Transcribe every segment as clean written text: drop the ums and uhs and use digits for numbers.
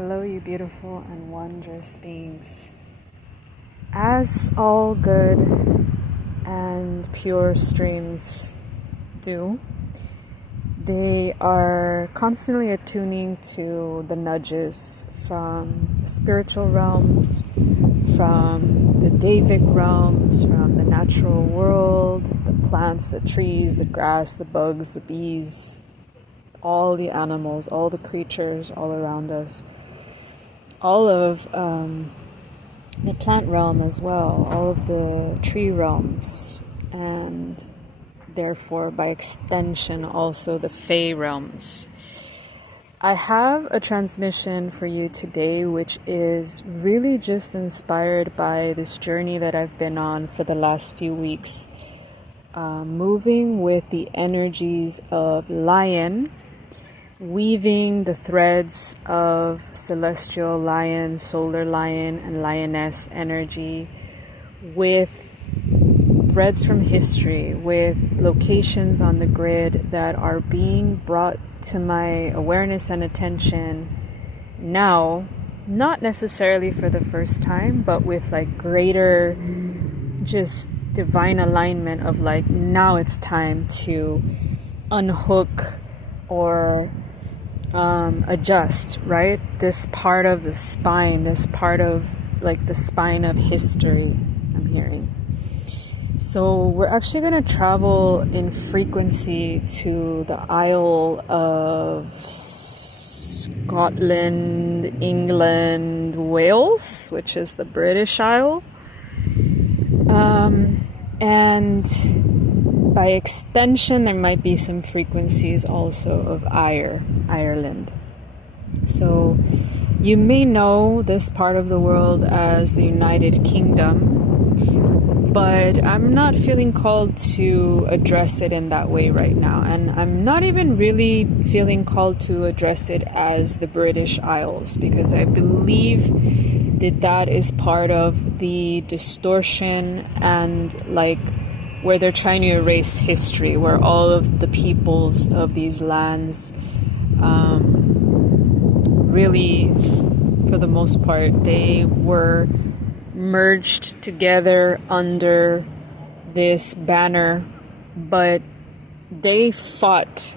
Hello, you beautiful and wondrous beings. As all good and pure streams do, they are constantly attuning to the nudges from the spiritual realms, from the Davic realms, from the natural world, the plants, the trees, the grass, the bugs, the bees, all the animals, all the creatures all around us, all of the plant realm as well, all of the tree realms, and therefore by extension also the Fae realms. I have a transmission for you today which is really just inspired by this journey that I've been on for the last few weeks, moving with the energies of lion, weaving the threads of celestial lion, solar lion, and lioness energy with threads from history, with locations on the grid that are being brought to my awareness and attention now, not necessarily for the first time, but with like greater just divine alignment of like, now it's time to unhook or adjust, right? This part of the spine, this part of like the spine of history, I'm hearing. So we're actually going to travel in frequency to the Isle of Scotland, England, Wales, which is the British Isle. And by extension, there might be some frequencies also of EIRE, Ireland. So you may know this part of the world as the United Kingdom, but I'm not feeling called to address it in that way right now. And I'm not even really feeling called to address it as the British Isles, because I believe that that is part of the distortion and like where they're trying to erase history, where all of the peoples of these lands really, for the most part, they were merged together under this banner, but they fought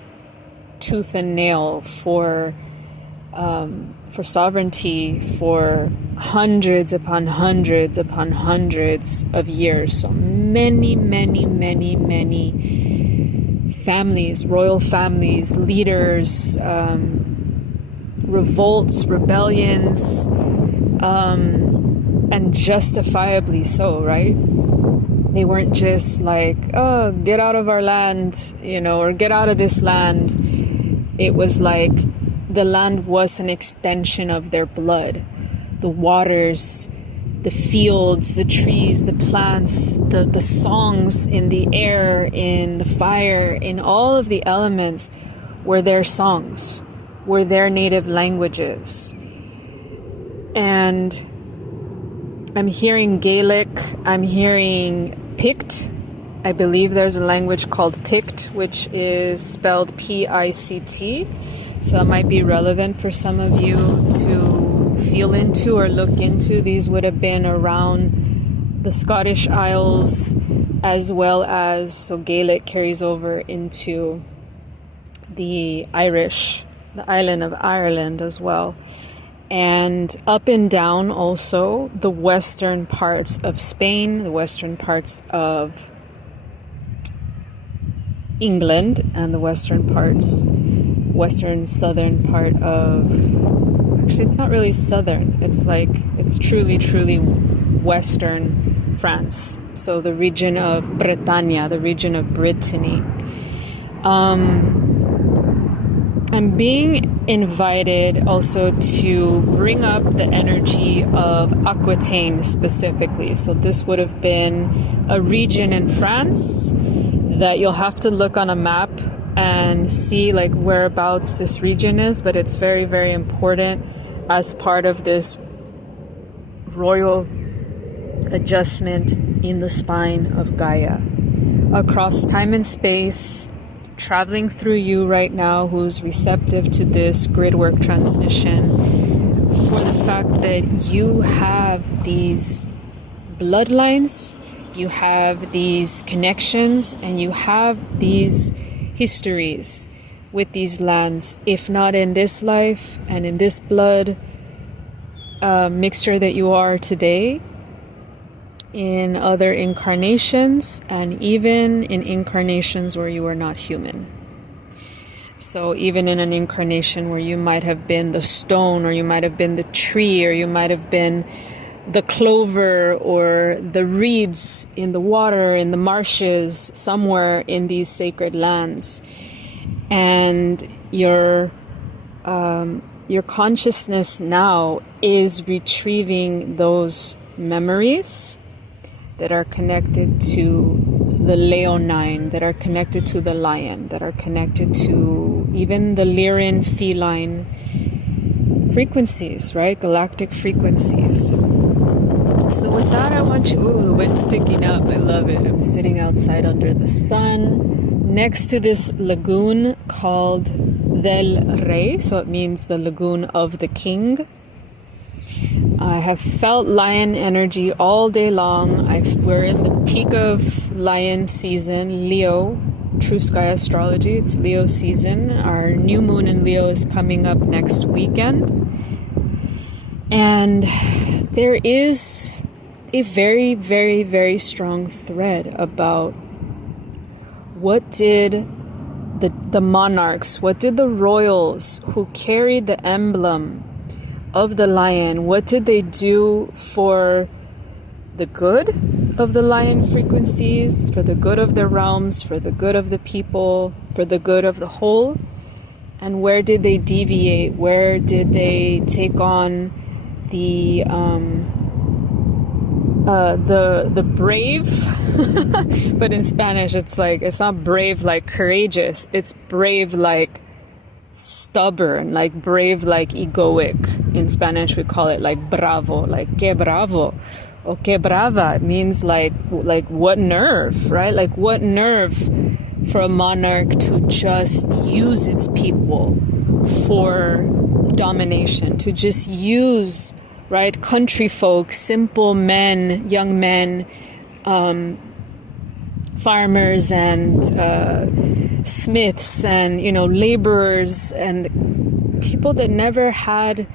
tooth and nail for sovereignty for hundreds upon hundreds upon hundreds of years. So many families, royal families, leaders, revolts, rebellions, and justifiably so, right? They weren't just like, oh, get out of our land, or get out of this land. It was like the land was an extension of their blood. The waters, the fields, the trees, the plants, the songs in the air, in the fire, in all of the elements were their songs, were their native languages. And I'm hearing Gaelic, I'm hearing Pict. I believe there's a language called Pict, which is spelled P-I-C-T. So that might be relevant for some of you to feel into or look into. These would have been around the Scottish Isles, as well as, so Gaelic carries over into the Irish, the island of Ireland as well. And up and down also the western parts of Spain, the western parts of England, and the western southern part of, actually it's not really southern, it's truly western France. So the region of Britannia, the region of Brittany. I'm being invited also to bring up the energy of Aquitaine specifically. So this would have been a region in France that you'll have to look on a map and see like whereabouts this region is, but it's very, very important as part of this royal adjustment in the spine of Gaia. Across time and space, traveling through you right now who's receptive to this Gridwork transmission, for the fact that you have these bloodlines, you have these connections, and you have these histories with these lands, if not in this life and in this blood mixture that you are today, in other incarnations, and even in incarnations where you are not human. So even in an incarnation where you might have been the stone, or you might have been the tree, or you might have been the clover or the reeds in the water, in the marshes, somewhere in these sacred lands. And your consciousness now is retrieving those memories that are connected to the leonine, that are connected to the lion, that are connected to even the LYRAN feline frequencies, right? Galactic frequencies. So with that, I want you... Ooh, the wind's picking up. I love it. I'm sitting outside under the sun next to this lagoon called Del Rey. So it means the lagoon of the king. I have felt lion energy all day long. We're in the peak of lion season, Leo, true sky astrology. It's Leo season. Our new moon in Leo is coming up next weekend. And there is a very, very, very strong thread about what did the monarchs, what did the royals who carried the emblem of the lion, what did they do for the good of the lion frequencies, for the good of their realms, for the good of the people, for the good of the whole? And where did they deviate? Where did they take on the brave? But in Spanish, it's not brave like courageous. It's brave like stubborn, like brave like egoic. In Spanish, we call it like bravo, like que bravo or que brava. It means like what nerve, right? Like what nerve for a monarch to just use its people for domination, to just use, right, country folk, simple men, young men, farmers and smiths and, laborers and people that never had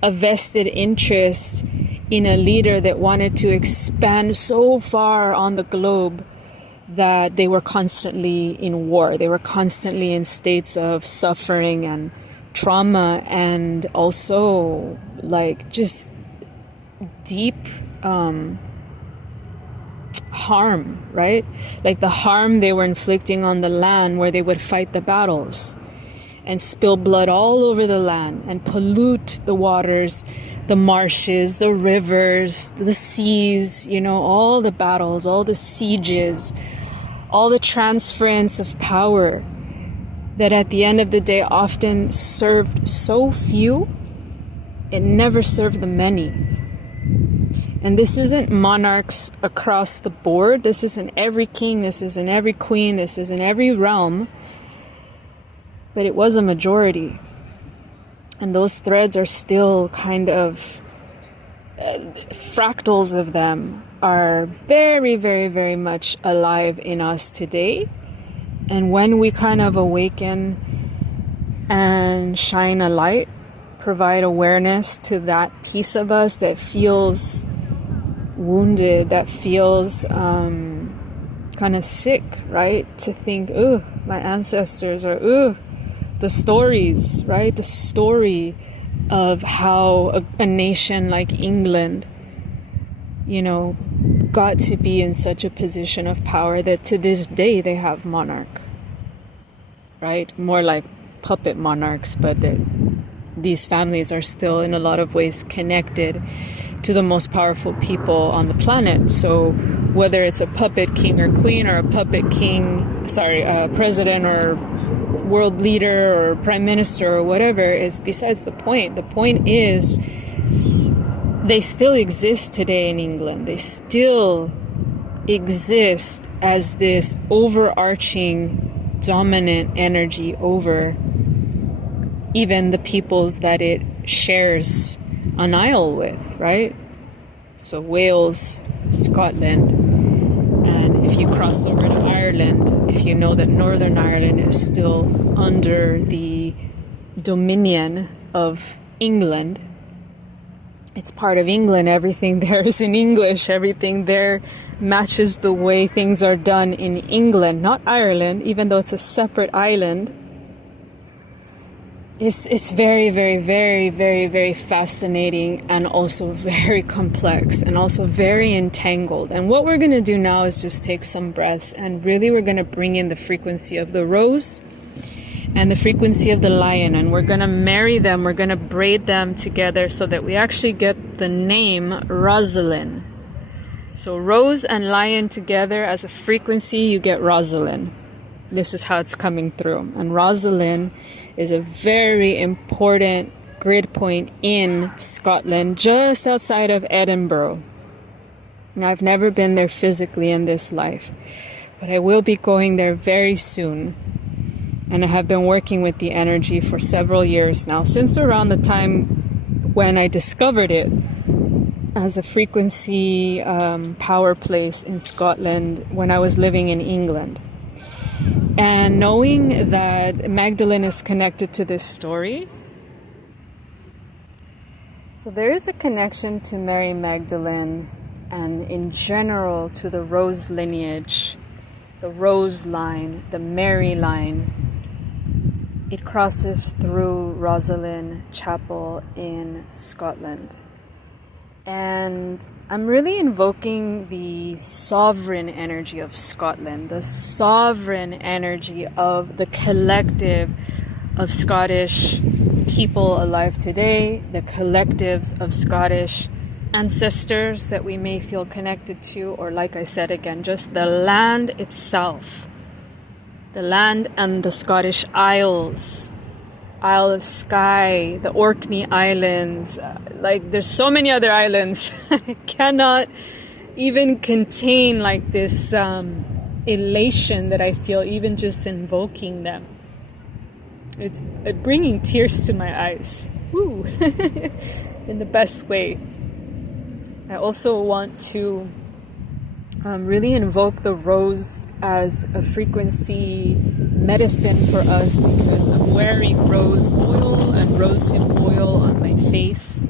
a vested interest in a leader that wanted to expand so far on the globe that they were constantly in war. They were constantly in states of suffering and trauma, and also like just deep harm, right? Like the harm they were inflicting on the land where they would fight the battles and spill blood all over the land and pollute the waters, the marshes, the rivers, the seas, all the battles, all the sieges, all the transference of power that at the end of the day often served so few, it never served the many. And this isn't monarchs across the board. This isn't every king. This isn't every queen. This isn't every realm. But it was a majority. And those threads are still kind of... fractals of them are very, very, very much alive in us today. And when we kind of awaken and shine a light, provide awareness to that piece of us that feels wounded, that feels kind of sick, right? To think, ooh, my ancestors, or the stories, right? The story of how a nation like England, got to be in such a position of power that to this day they have monarch, right? More like puppet monarchs, but these families are still in a lot of ways connected to the most powerful people on the planet. So whether it's a puppet king or queen, or a puppet president or world leader or prime minister or whatever, is besides the point. The point is they still exist today in England. They still exist as this overarching dominant energy over even the peoples that it shares an isle with, right? So Wales, Scotland, and if you cross over to Ireland, if you know that Northern Ireland is still under the dominion of England, it's part of England, everything there is in English, everything there matches the way things are done in England, not Ireland, even though it's a separate island. It's very, very, very, very, very fascinating, and also very complex, and also very entangled. And what we're going to do now is just take some breaths, and really we're going to bring in the frequency of the rose and the frequency of the lion, and we're going to marry them, we're going to braid them together so that we actually get the name Rosslyn. So rose and lion together as a frequency, you get Rosslyn. This is how it's coming through. And Rosslyn is a very important grid point in Scotland, just outside of Edinburgh. Now, I've never been there physically in this life, but I will be going there very soon. And I have been working with the energy for several years now, since around the time when I discovered it as a frequency power place in Scotland when I was living in England. And knowing that Magdalene is connected to this story. So there is a connection to Mary Magdalene, and in general to the Rose lineage, the Rose line, the Mary line. It crosses through Rosslyn Chapel in Scotland. And I'm really invoking the sovereign energy of Scotland, the sovereign energy of the collective of Scottish people alive today, the collectives of Scottish ancestors that we may feel connected to, or like I said again, just the land itself. The land and the Scottish Isles, Isle of Skye, the Orkney Islands, like there's so many other islands. I cannot even contain like this elation that I feel even just invoking them. It's bringing tears to my eyes. Woo! In the best way. I also want to really invoke the rose as a frequency medicine for us, because I'm wearing rose oil and rosehip oil on my face.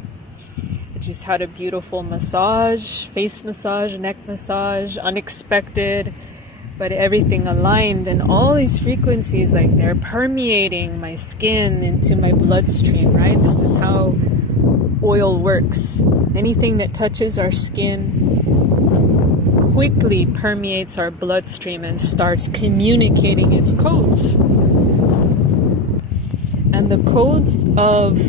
I just had a beautiful massage, face massage, neck massage, unexpected, but everything aligned, and all these frequencies, like they're permeating my skin into my bloodstream, right? This is how oil works. Anything that touches our skin quickly permeates our bloodstream and starts communicating its codes. And the codes of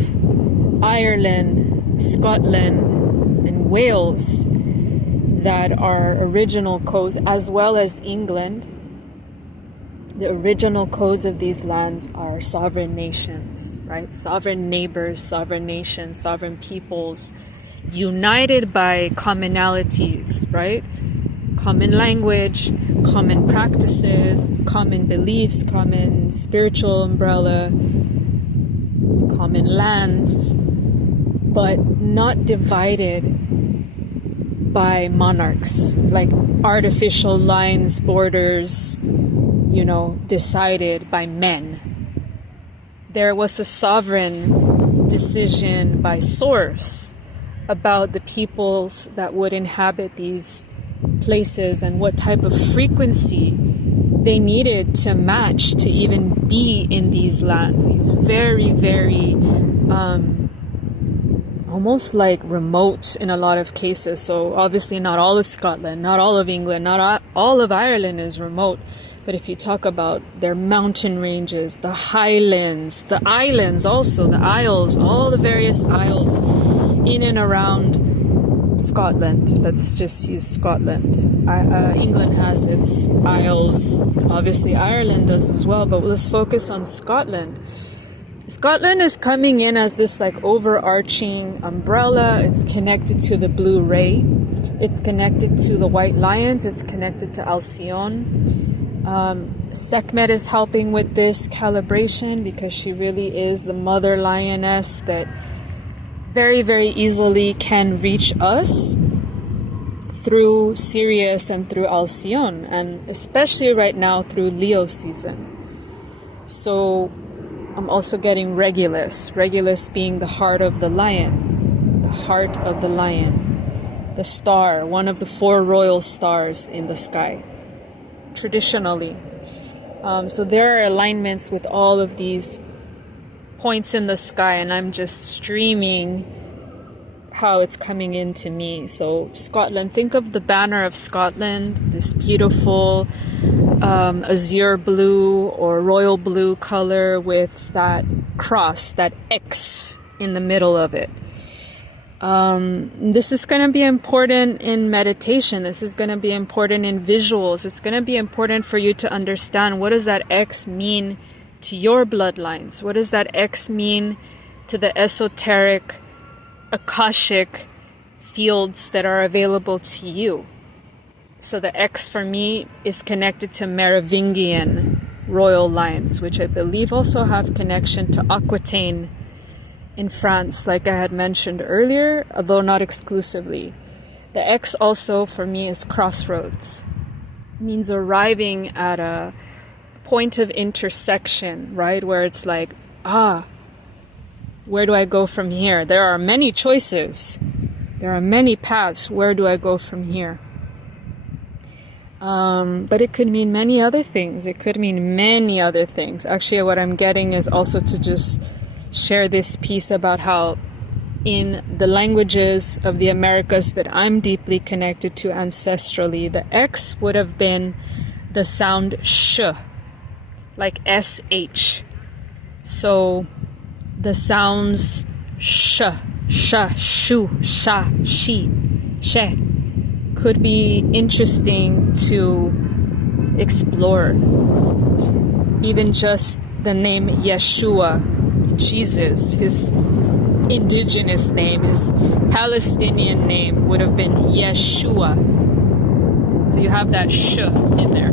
Ireland, Scotland, and Wales that are original codes, as well as England, the original codes of these lands are sovereign nations, right? Sovereign neighbors, sovereign nations, sovereign peoples, united by commonalities, right? Common language, common practices, common beliefs, common spiritual umbrella, common lands, but not divided by monarchs, like artificial lines, borders, decided by men. There was a sovereign decision by source about the peoples that would inhabit these places and what type of frequency they needed to match to even be in these lands. These very, very almost like remote in a lot of cases. So obviously not all of Scotland, not all of England, not all of Ireland is remote. But if you talk about their mountain ranges, the highlands, the islands also, the isles, all the various isles in and around Scotland. Let's just use Scotland. England has its isles. Obviously Ireland does as well, but let's focus on Scotland. Scotland is coming in as this like overarching umbrella. It's connected to the blue ray. It's connected to the white lions. It's connected to Albion. Sekhmet is helping with this calibration because she really is the mother lioness that very, very easily can reach us through Sirius and through Albion, and especially right now through Leo season. So I'm also getting Regulus, Regulus being the heart of the lion, the heart of the lion, the star, one of the 4 royal stars in the sky, traditionally. So there are alignments with all of these points in the sky, and I'm just streaming how it's coming into me. So Scotland, think of the banner of Scotland, this beautiful azure blue or royal blue color with that cross, that X in the middle of it. This is going to be important in meditation. This is going to be important in visuals. It's going to be important for you to understand, what does that X mean to your bloodlines? What does that X mean to the esoteric, Akashic fields that are available to you? So the X for me is connected to Merovingian royal lines, which I believe also have connection to Aquitaine in France, like I had mentioned earlier, although not exclusively. The X also for me is crossroads. It means arriving at a point of intersection, right? Where it's like, where do I go from here? There are many choices. There are many paths. Where do I go from here? But it could mean many other things. It could mean many other things. Actually, what I'm getting is also to just share this piece about how in the languages of the Americas that I'm deeply connected to ancestrally, the X would have been the sound sh, like SH. So the sounds sh, shu, sha, she, she could be interesting to explore. Even just the name Yeshua, Jesus, his indigenous name, his Palestinian name would have been Yeshua. So you have that sh in there.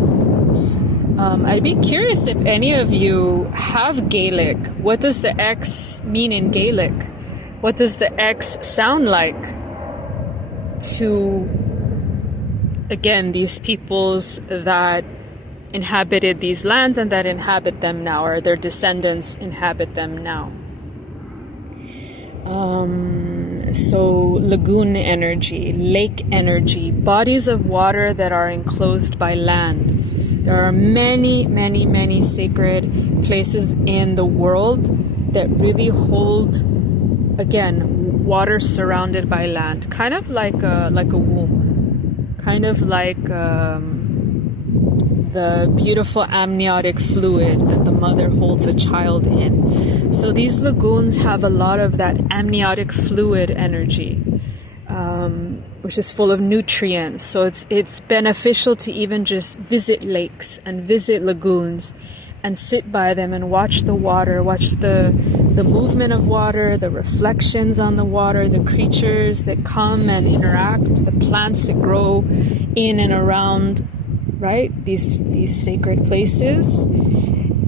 I'd be curious if any of you have Gaelic. What does the X mean in Gaelic? What does the X sound like to, again, these peoples that inhabited these lands and that inhabit them now, or their descendants inhabit them now? So lagoon energy, lake energy, bodies of water that are enclosed by land. There are many, many, many sacred places in the world that really hold, again, water surrounded by land, kind of like a womb, kind of like the beautiful amniotic fluid that the mother holds a child in. So these lagoons have a lot of that amniotic fluid energy, which is full of nutrients. So it's beneficial to even just visit lakes and visit lagoons and sit by them and watch the water, watch the movement of water, the reflections on the water, the creatures that come and interact, the plants that grow in and around, right? These sacred places.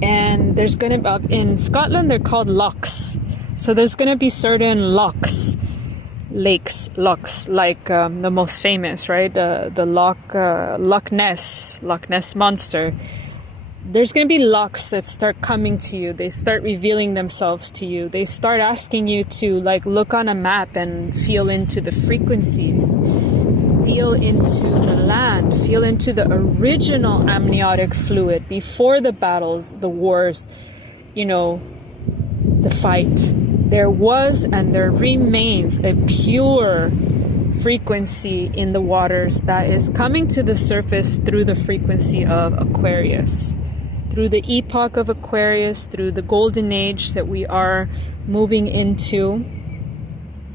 And there's going to be, in Scotland, they're called lochs. So there's going to be certain lochs, lakes, lochs, like the most famous, right? The Loch Ness Monster. There's going to be lochs that start coming to you. They start revealing themselves to you. They start asking you to like look on a map and feel into the frequencies, feel into the land, feel into the original amniotic fluid before the battles, the wars, the fight. There was and there remains a pure frequency in the waters that is coming to the surface through the frequency of Aquarius, through the epoch of Aquarius, through the golden age that we are moving into.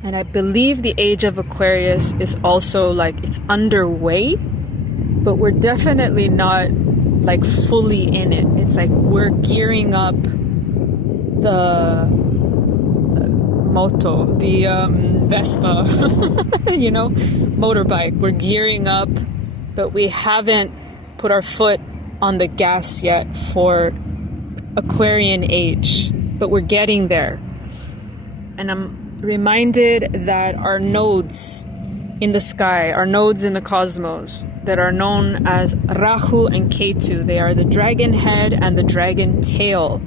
And I believe the age of Aquarius is also it's underway, but we're definitely not fully in it. It's we're gearing up the moto, the Vespa, motorbike. We're gearing up, but we haven't put our foot on the gas yet for Aquarian age, but we're getting there. And I'm reminded that our nodes in the sky, our nodes in the cosmos, that are known as Rahu and Ketu, they are the dragon head and the dragon tail.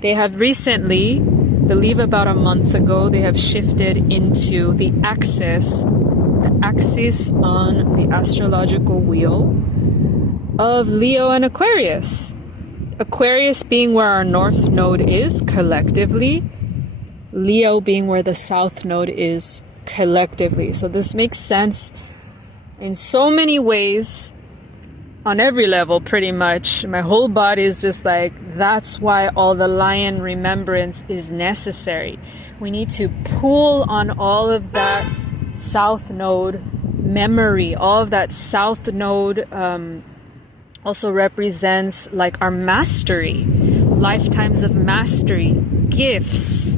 They have recently, believe about a month ago, they have shifted into the axis on the astrological wheel of Leo and Aquarius. Aquarius being where our north node is collectively, Leo being where the south node is collectively. So this makes sense in so many ways, on every level pretty much. My whole body is just like, that's why all the lion remembrance is necessary. We need to pull on all of that south node memory. All of that south node also represents like our mastery, lifetimes of mastery, gifts,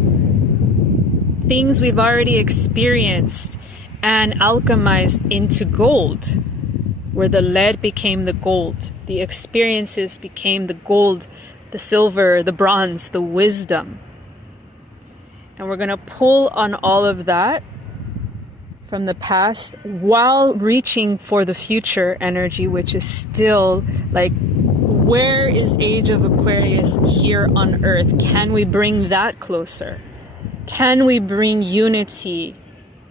things we've already experienced and alchemized into gold, where the lead became the gold, the experiences became the gold, the silver, the bronze, the wisdom. And we're going to pull on all of that from the past while reaching for the future energy, which is still like, where is Age of Aquarius here on Earth? Can we bring that closer? Can we bring unity,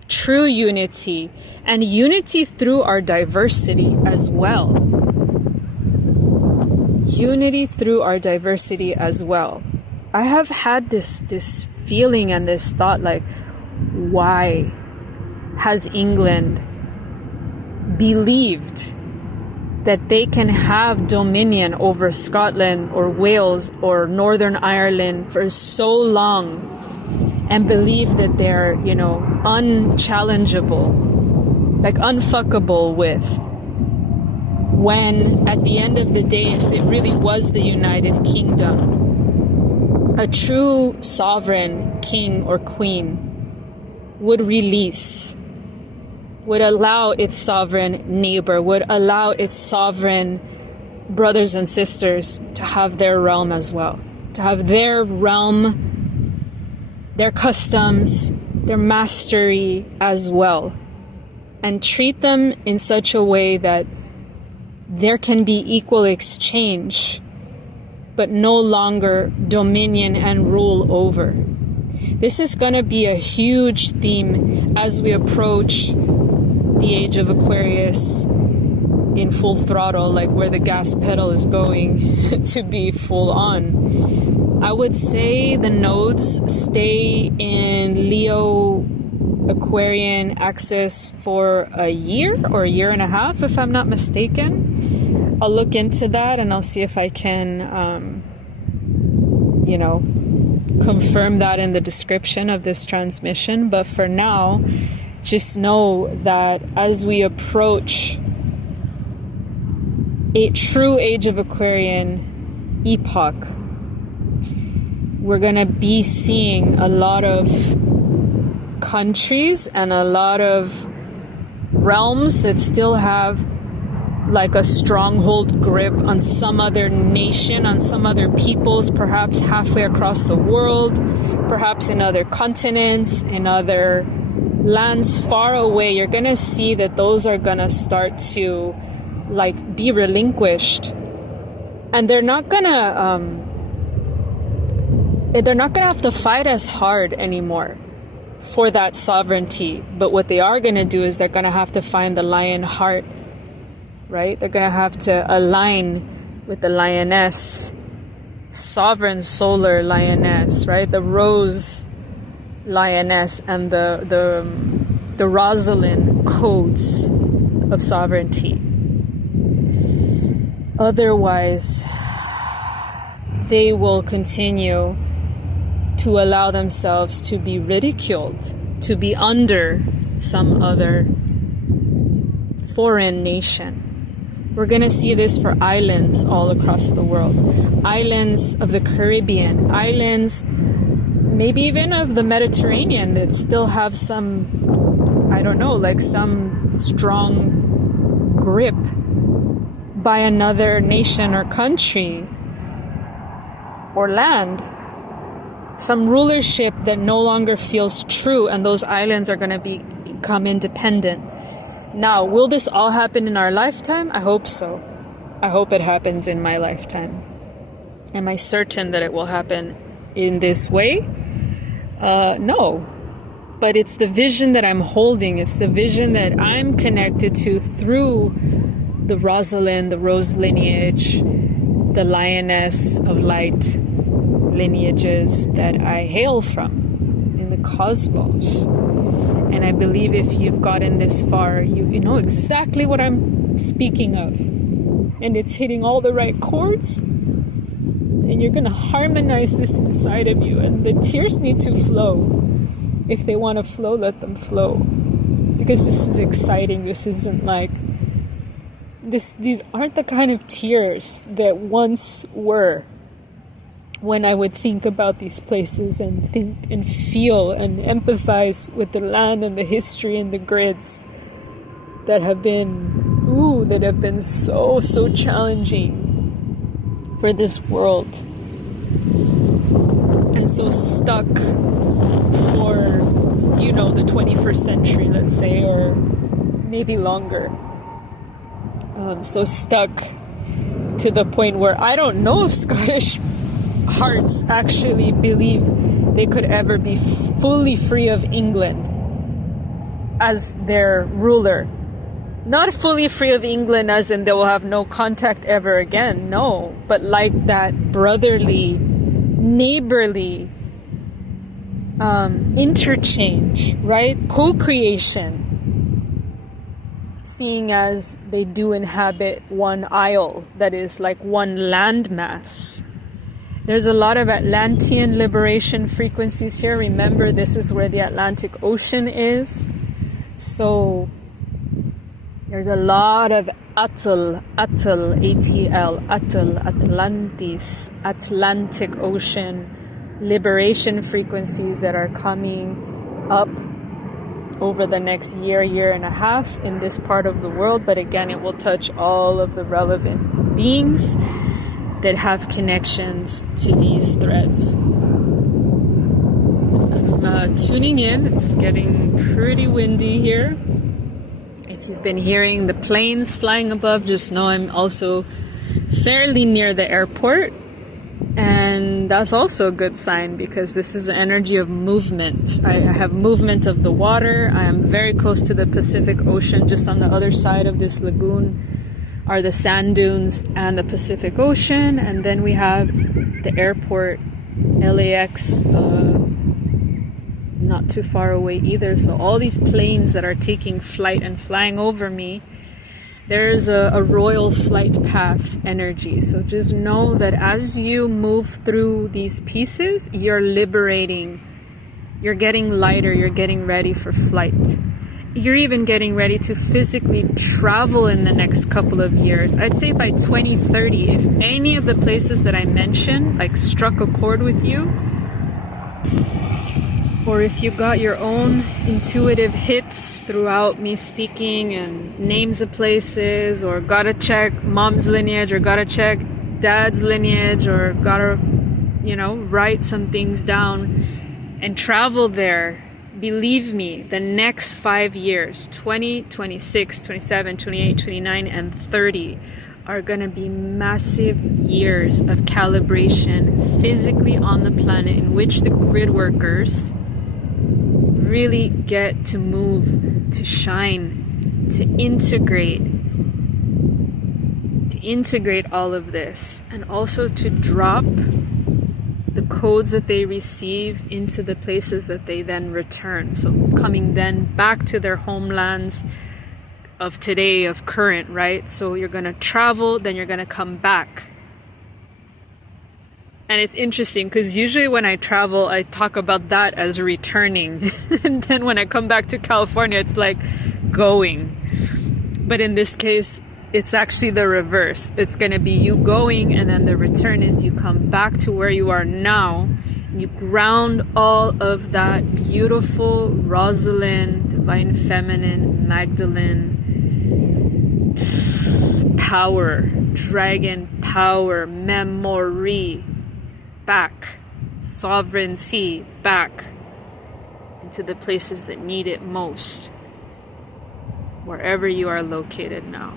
true unity, and unity through our diversity as well? Unity through our diversity as well. I have had this feeling and this thought, like, why has England believed that they can have dominion over Scotland or Wales or Northern Ireland for so long and believe that they're, unchallengeable, like unfuckable with, when at the end of the day, if it really was the United Kingdom, a true sovereign king or queen would release, would allow its sovereign neighbor, would allow its sovereign brothers and sisters to have their realm as well, to have their realm, their customs, their mastery as well, and treat them in such a way that there can be equal exchange, but no longer dominion and rule over. This is going to be a huge theme as we approach the Age of Aquarius in full throttle, like where the gas pedal is going to be full on. I would say the nodes stay in Leo Aquarian axis for a year or a year and a half, if I'm not mistaken. I'll look into that and I'll see if I can, confirm that in the description of this transmission. But for now, just know that as we approach a true Age of Aquarian epoch, we're going to be seeing a lot of countries and a lot of realms that still have like a stronghold grip on some other nation, on some other peoples, perhaps halfway across the world, perhaps in other continents, in other lands far away. You're going to see that those are going to start to like be relinquished, and they're not going to have to fight as hard anymore for that sovereignty. But what they are going to do is they're going to have to find the lion heart, right? They're going to have to align with the lioness, sovereign solar lioness, right? The rose lioness and the Rosslyn codes of sovereignty. Otherwise, they will continue to allow themselves to be ridiculed, to be under some other foreign nation. We're going to see this for islands all across the world. Islands of the Caribbean, islands maybe even of the Mediterranean that still have some, some strong grip by another nation or country or land. some rulership that no longer feels true, and those islands are going to become independent. Now, will this all happen in our lifetime? I hope so. I hope it happens in my lifetime. Am I certain that it will happen in this way? No. But it's the vision that I'm holding. It's the vision that I'm connected to through the Rosslyn, the Rose lineage, the lioness of light lineages that I hail from in the cosmos. And I believe if you've gotten this far, you know exactly what I'm speaking of. And it's hitting all the right chords. And you're going to harmonize this inside of you. And the tears need to flow. If they want to flow, let them flow. Because this is exciting. This isn't like... These aren't the kind of tears that once were. When I would think about these places and think and feel and empathize with the land and the history and the grids that have been so challenging for this world and so stuck for, the 21st century, let's say, or maybe longer. So stuck to the point where I don't know if Scottish hearts actually believe they could ever be fully free of England as their ruler. Not fully free of England as in they will have no contact ever again, no. But like that brotherly, neighborly interchange, right? Co-creation. Seeing as they do inhabit one isle that is like one landmass. There's a lot of Atlantean liberation frequencies here. Remember, this is where the Atlantic Ocean is. So there's a lot of Atl, A-T-L, Atlantis, Atlantic Ocean liberation frequencies that are coming up over the next year and a half in this part of the world. But again, it will touch all of the relevant beings that have connections to these threads. I'm tuning in. It's getting pretty windy here. If you've been hearing the planes flying above, just know I'm also fairly near the airport. And that's also a good sign because this is an energy of movement. I have movement of the water. I am very close to the Pacific Ocean. Just on the other side of this lagoon are the sand dunes and the Pacific Ocean. And then we have the airport, LAX, not too far away either. So all these planes that are taking flight and flying over me, there's a royal flight path energy. So just know that as you move through these pieces, you're liberating. You're getting lighter. You're getting ready for flight. You're even getting ready to physically travel in the next couple of years. I'd say by 2030, if any of the places that I mentioned like struck a chord with you, or if you got your own intuitive hits throughout me speaking and names of places, or gotta check mom's lineage, or gotta check dad's lineage, or gotta, write some things down and travel there, believe me, the next 5 years, 20, 26, 27, 28, 29, and 30, are gonna be massive years of calibration physically on the planet in which the grid workers really get to move, to shine, to integrate all of this, and also to drop the codes that they receive into the places that they then return. So coming then back to their homelands of today, of current, right? So you're going to travel, then you're going to come back. And it's interesting because usually when I travel, I talk about that as returning. And then when I come back to California, it's like going. But in this case, it's actually the reverse. It's going to be you going, and then the return is you come back to where you are now. And you ground all of that beautiful Rosslyn, Divine Feminine, Magdalene power, dragon power, memory back. sovereignty back into the places that need it most. Wherever you are located now,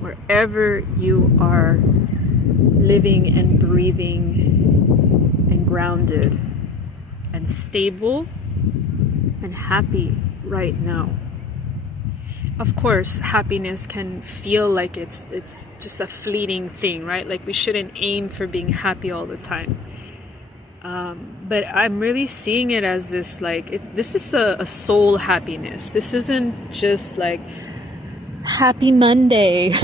wherever you are living and breathing and grounded and stable and happy right now. Of course, happiness can feel like it's just a fleeting thing, right? Like we shouldn't aim for being happy all the time. But I'm really seeing it as this, like, this is a soul happiness. This isn't just like happy Monday.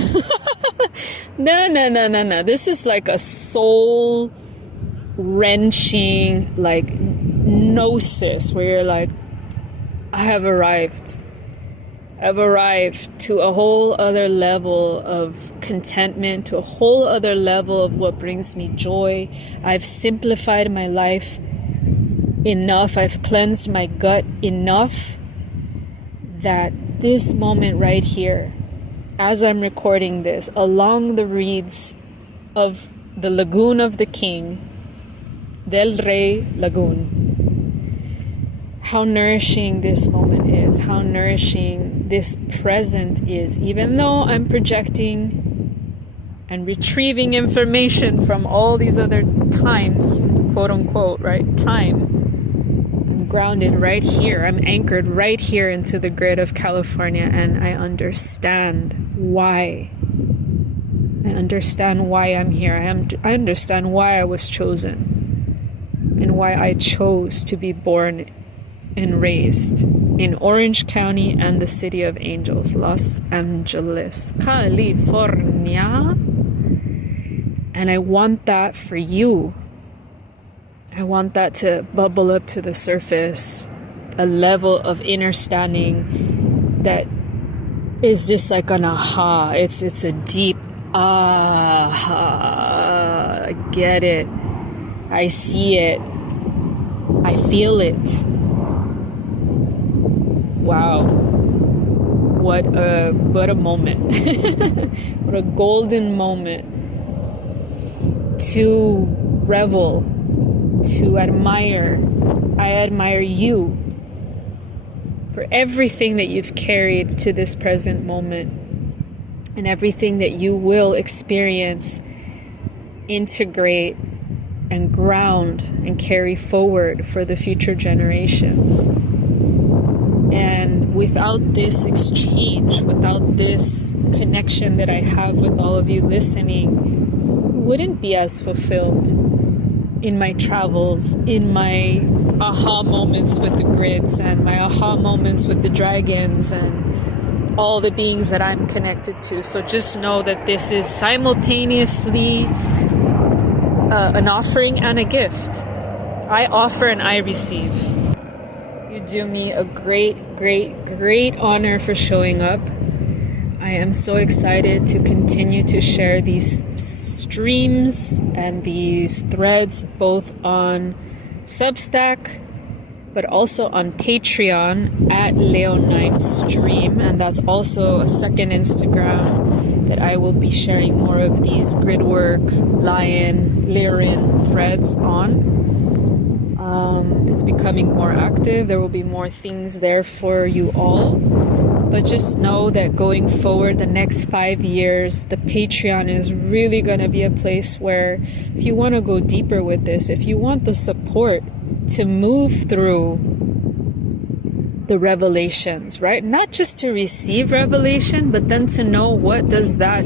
No. This is like a soul wrenching, like, gnosis where you're like, I have arrived. I've arrived to a whole other level of contentment, to a whole other level of what brings me joy. I've simplified my life enough. I've cleansed my gut enough that this moment right here, as I'm recording this, along the reeds of the lagoon of the king, Del Rey Lagoon, how nourishing this moment is, how nourishing this present is. Even though I'm projecting and retrieving information from all these other times, quote unquote, right? Time. I'm grounded right here. I'm anchored right here into the grid of California, and I understand why. I understand why I'm here. I understand why I was chosen and why I chose to be born and raised in Orange County and the City of Angels, Los Angeles, California. And I want that for you. I want that to bubble up to the surface, a level of understanding that is just like an aha. It's a deep aha. I get it. I see it. I feel it. Wow, what a moment. What a golden moment to revel, to admire. I admire you for everything that you've carried to this present moment and everything that you will experience, integrate, and ground and carry forward for the future generations. And without this exchange, without this connection that I have with all of you listening, I wouldn't be as fulfilled in my travels, in my aha moments with the grids and my aha moments with the dragons and all the beings that I'm connected to. So just know that this is simultaneously an offering and a gift. I offer and I receive. You do me a great honor for showing up. I am so excited to continue to share these streams and these threads both on Substack but also on Patreon at LEONINE Stream, and that's also a second Instagram that I will be sharing more of these Gridwork, LYRAN threads on. It's becoming more active. There will be more things there for you all. But just know that going forward, the next 5 years, the Patreon is really going to be a place where if you want to go deeper with this, if you want the support to move through the revelations, right? Not just to receive revelation, but then to know, what does that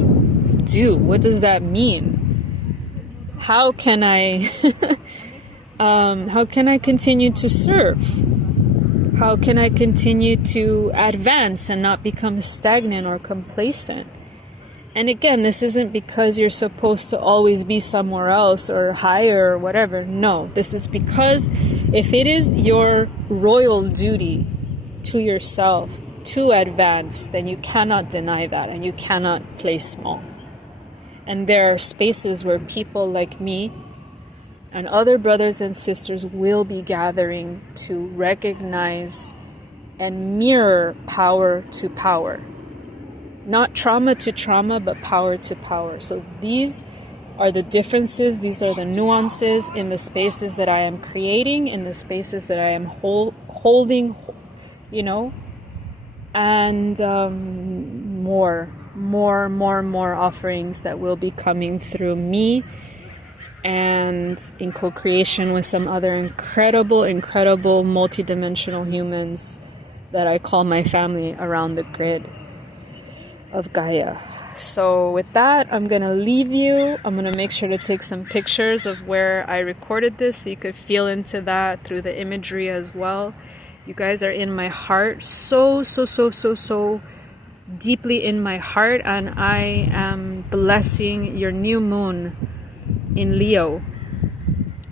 do? What does that mean? How can I continue to serve? How can I continue to advance and not become stagnant or complacent? And again, this isn't because you're supposed to always be somewhere else or higher or whatever. No, this is because if it is your royal duty to yourself to advance, then you cannot deny that and you cannot play small. And there are spaces where people like me and other brothers and sisters will be gathering to recognize and mirror power to power. Not trauma to trauma, but power to power. So these are the differences. These are the nuances in the spaces that I am creating, in the spaces that I am holding, you know, and more offerings that will be coming through me and in co-creation with some other incredible multidimensional humans that I call my family around the grid of Gaia. So with that, I'm gonna leave you. I'm gonna make sure to take some pictures of where I recorded this so you could feel into that through the imagery as well. You guys are in my heart, so deeply in my heart, and I am blessing your new moon in Leo.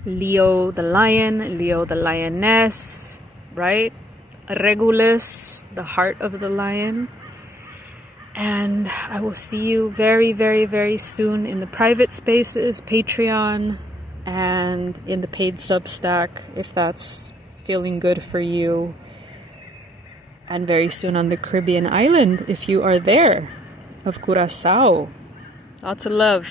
Leo the lion, Leo the lioness, right? Regulus, the heart of the lion. And I will see you very soon in the private spaces, Patreon, and in the paid Substack, if that's feeling good for you. And very soon on the Caribbean island, if you are there, of Curaçao. Lots of love.